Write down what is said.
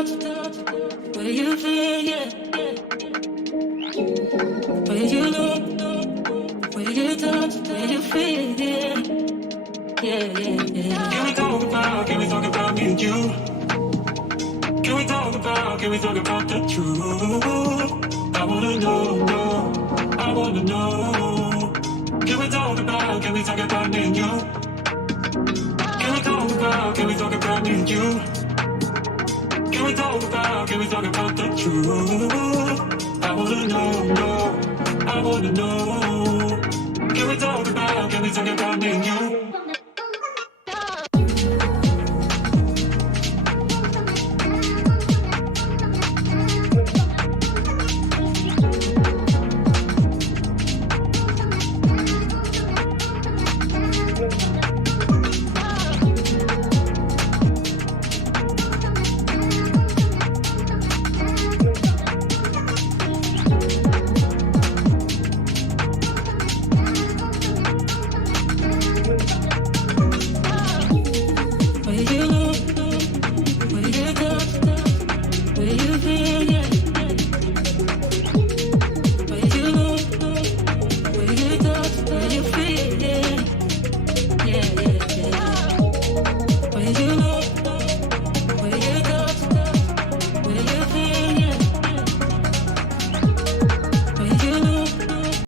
Where you feel, yeah. Where you look, where you touch, where you feel, yeah. Yeah. Can we talk about me and you? Can we talk about the truth? I wanna know, I wanna know. Can we talk about me and you? Can we talk about me and you? Can we talk about the truth? I wanna know, I wanna know. Can we talk about me and you?